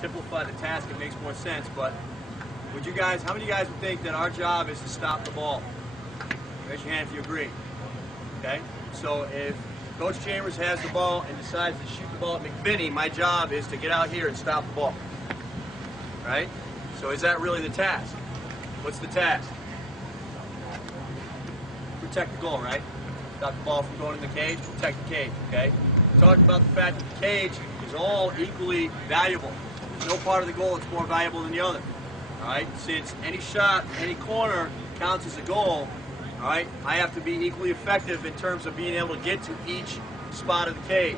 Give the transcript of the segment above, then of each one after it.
simplify the task, it makes more sense. But would you guys, how many of you guys would think that our job is to stop the ball? Raise your hand if you agree. Okay? So if Coach Chambers has the ball and decides to shoot the ball at McVinney, my job is to get out here and stop the ball. Right? So is that really the task? What's the task? Protect the goal, right? Stop the ball from going in the cage, protect the cage, okay? We talked about the fact that the cage is all equally valuable. There's no part of the goal that's more valuable than the other. All right? Since any shot, any corner counts as a goal, all right, I have to be equally effective in terms of being able to get to each spot of the cage.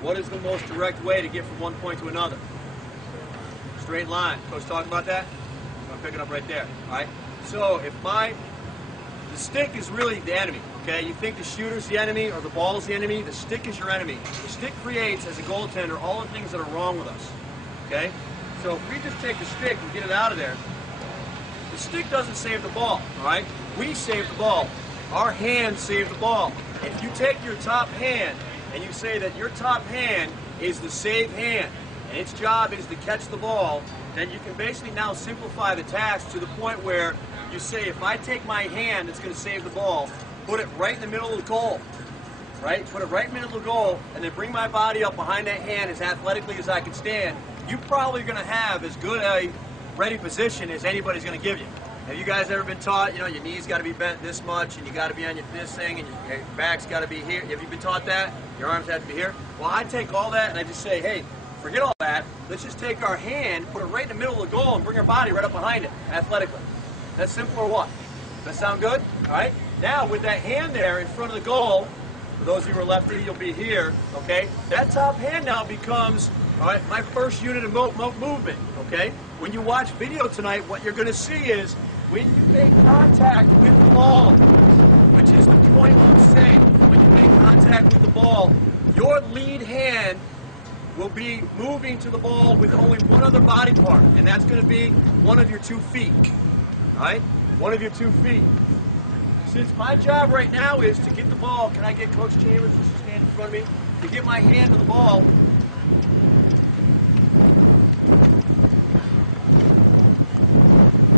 What is the most direct way to get from one point to another? Straight line. Coach talking about that? I'm picking up right there. All right? So if the stick is really the enemy, okay? You think the shooter's the enemy or the ball's the enemy, the stick is your enemy. The stick creates, as a goaltender, all the things that are wrong with us, okay? So if we just take the stick and get it out of there, the stick doesn't save the ball, all right? We save the ball. Our hands save the ball. If you take your top hand and you say that your top hand is the save hand and its job is to catch the ball, then you can basically now simplify the task to the point where you say, if I take my hand that's going to save the ball, put it right in the middle of the goal, right? Put it right in the middle of the goal, and then bring my body up behind that hand as athletically as I can stand, you're probably going to have as good a ready position as anybody's going to give you. Have you guys ever been taught, you know, your knees got to be bent this much, and you got to be on this thing, and your back's got to be here? Have you been taught that? Your arms have to be here? Well, I take all that, and I just say, hey, forget all that. Let's just take our hand, put it right in the middle of the goal, and bring our body right up behind it, athletically. That's simple or what? Does that sound good? All right? Now, with that hand there in front of the goal, for those of you who are lefty, you'll be here, okay? That top hand now becomes, all right, my first unit of movement, okay? When you watch video tonight, what you're going to see is when you make contact with the ball, which is the point I'm saying, when you make contact with the ball, your lead hand will be moving to the ball with only one other body part, and that's going to be one of your 2 feet. All right? One of your 2 feet. Since my job right now is to get the ball, can I get Coach Chambers to stand in front of me? To get my hand to the ball.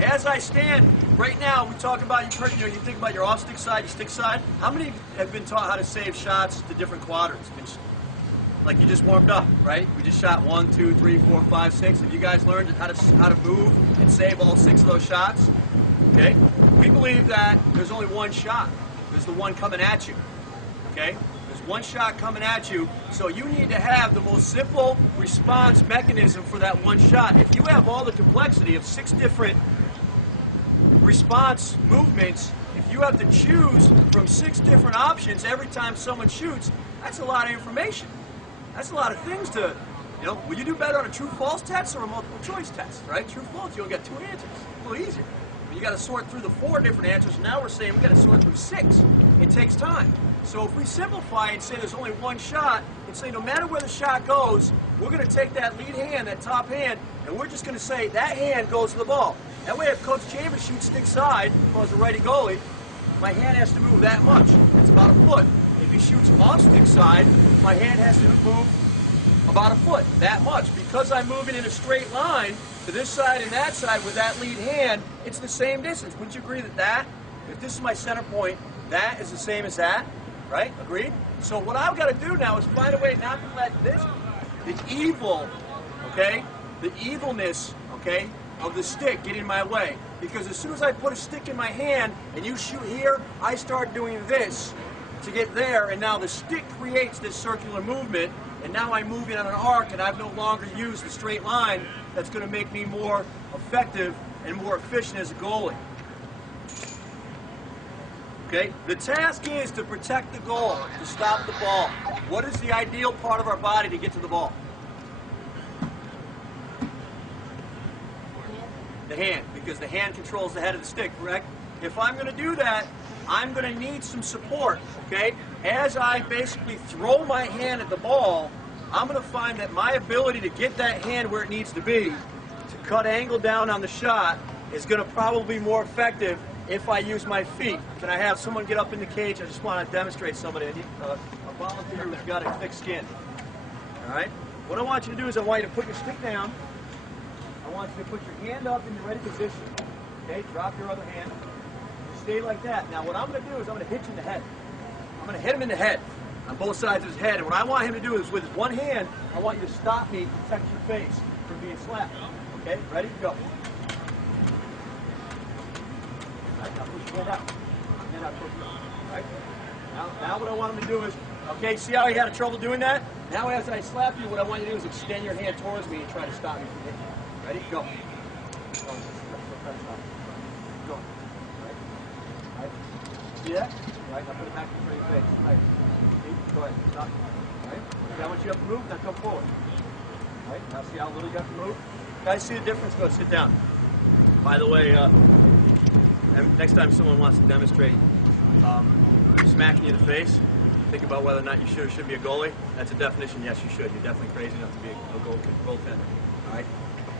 As I stand, right now, we talk about, you think about your off-stick side, your stick side. How many have been taught how to save shots to different quadrants? Like you just warmed up, right? We just shot 1, 2, 3, 4, 5, 6. Have you guys learned how to move and save all 6 of those shots? Okay? We believe that there's only one shot. There's the one coming at you. Okay? There's one shot coming at you, so you need to have the most simple response mechanism for that one shot. If you have all the complexity of 6 different response movements, if you have to choose from 6 different options every time someone shoots, that's a lot of information. That's a lot of things to, you know, will you do better on a true-false test or a multiple-choice test, right? True-false, you'll get 2 answers. It's a little easier. But you got to sort through the 4 different answers. Now we're saying we got to sort through 6. It takes time. So if we simplify and say there's only one shot, and say no matter where the shot goes, we're going to take that lead hand, that top hand, and we're just going to say that hand goes to the ball. That way if Coach Chambers shoots stick side, if I was a righty goalie, my hand has to move that much. It's about a foot. If he shoots off stick side, my hand has to move about a foot, that much. Because I'm moving in a straight line to this side and that side with that lead hand, it's the same distance. Wouldn't you agree that if this is my center point, that is the same as that? Right? Agreed? So what I've got to do now is find a way not to let this, the evil, okay, the evilness, okay, of the stick get in my way. Because as soon as I put a stick in my hand and you shoot here, I start doing this to get there, and now the stick creates this circular movement, and now I'm moving on an arc, and I've no longer used the straight line that's going to make me more effective and more efficient as a goalie. Okay? The task is to protect the goal, to stop the ball. What is the ideal part of our body to get to the ball? The hand, because the hand controls the head of the stick, correct? If I'm going to do that, I'm going to need some support, okay? As I basically throw my hand at the ball, I'm going to find that my ability to get that hand where it needs to be, to cut angle down on the shot, is going to probably be more effective if I use my feet. Can I have someone get up in the cage? I just want to demonstrate somebody. I need a volunteer who's got a thick skin. All right? What I want you to do is I want you to put your stick down, I want you to put your hand up in the ready position. Okay, drop your other hand. Stay like that. Now what I'm going to do is I'm going to hit you in the head. I'm going to hit him in the head, on both sides of his head. And what I want him to do is with his one hand, I want you to stop me, protect your face from being slapped. Okay, ready? Go. All right, now push your hand out. Hand out, push your hand. All right? Now what I want him to do is, okay, see how he had trouble doing that? Now as I slap you, what I want you to do is extend your hand towards me and try to stop me from hitting you. Ready? Go. Go. Go. Right. See that? Right, now put it back in front of your face. Right. See? Go ahead. Stop. Right. See how much you have to move? Now come forward. Right. Now see how little you have to move? Guys, see the difference? Go sit down. By the way, next time someone wants to demonstrate smacking you in the face, think about whether or not you should or shouldn't be a goalie. That's a definition. Yes, you should. You're definitely crazy enough to be a goaltender. All right.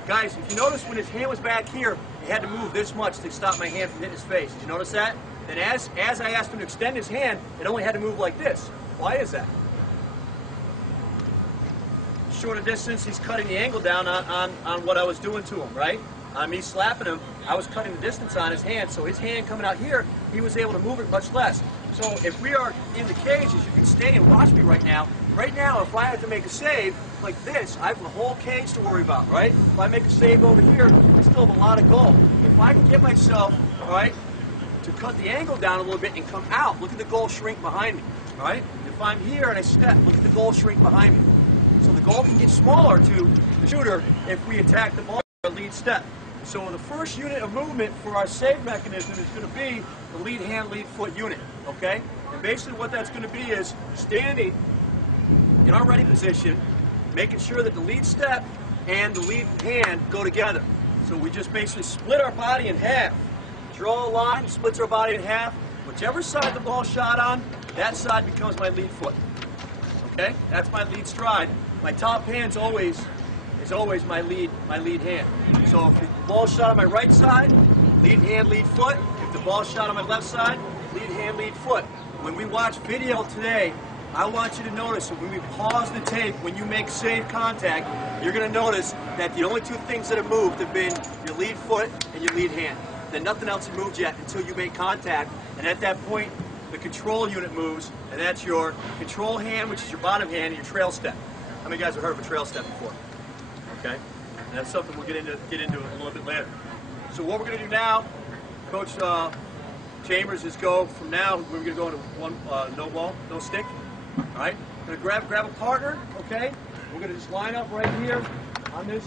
Guys, if you notice when his hand was back here, he had to move this much to stop my hand from hitting his face. Did you notice that? And as I asked him to extend his hand, it only had to move like this. Why is that? Shorter distance, he's cutting the angle down on what I was doing to him, right? On me slapping him, I was cutting the distance on his hand, so his hand coming out here, he was able to move it much less. So if we are in the cage, as you can stay and watch me right now, if I have to make a save like this, I have the whole cage to worry about, right? If I make a save over here, I still have a lot of goal. If I can get myself, all right, to cut the angle down a little bit and come out, look at the goal shrink behind me, all right? If I'm here and I step, look at the goal shrink behind me. So the goal can get smaller to the shooter if we attack the ball with a lead step. So the first unit of movement for our save mechanism is going to be the lead hand, lead foot unit, okay? And basically what that's going to be is standing in our ready position, making sure that the lead step and the lead hand go together. So we just basically split our body in half. Draw a line, splits our body in half. Whichever side the ball shot on, that side becomes my lead foot. Okay? That's my lead stride. My top hand is always my lead hand. So if the ball shot on my right side, lead hand, lead foot. If the ball shot on my left side, lead hand, lead foot. When we watch video today, I want you to notice that when we pause the tape, when you make save contact, you're going to notice that the only two things that have moved have been your lead foot and your lead hand. Then nothing else has moved yet until you make contact, and at that point, the control unit moves, and that's your control hand, which is your bottom hand, and your trail step. How many guys have heard of a trail step before? Okay, and that's something we'll get into a little bit later. So what we're going to do now, Coach Chambers, is go from now. We're going to go into one no ball, no stick. All right, we're going to grab a partner. Okay, we're going to just line up right here on this.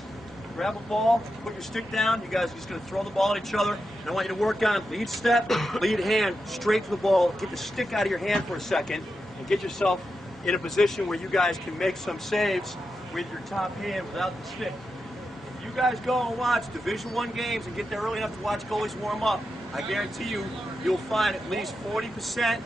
Grab a ball, put your stick down. You guys are just going to throw the ball at each other. And I want you to work on lead step, lead hand, straight to the ball. Get the stick out of your hand for a second and get yourself in a position where you guys can make some saves with your top hand without the stick. If you guys go and watch Division I games and get there early enough to watch goalies warm up, I guarantee you'll find at least 40%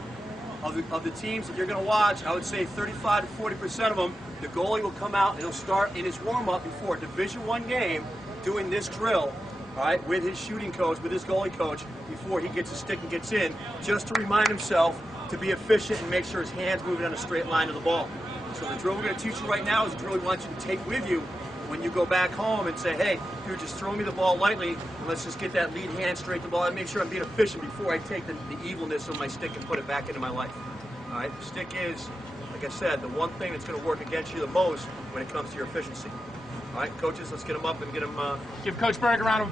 of the teams that you're going to watch, I would say 35 to 40% of them, the goalie will come out and he'll start in his warm-up before a Division I game doing this drill, all right, with his shooting coach, with his goalie coach, before he gets his stick and gets in, just to remind himself to be efficient and make sure his hand's moving on a straight line to the ball. So the drill we're going to teach you right now is a drill we want you to take with you when you go back home and say, hey, dude, just throw me the ball lightly, and let's just get that lead hand straight to the ball and make sure I'm being efficient before I take the evilness of my stick and put it back into my life. All right, the stick is, like I said, the one thing that's going to work against you the most when it comes to your efficiency. All right, coaches, let's get them up and get them. Give Coach Berg a round of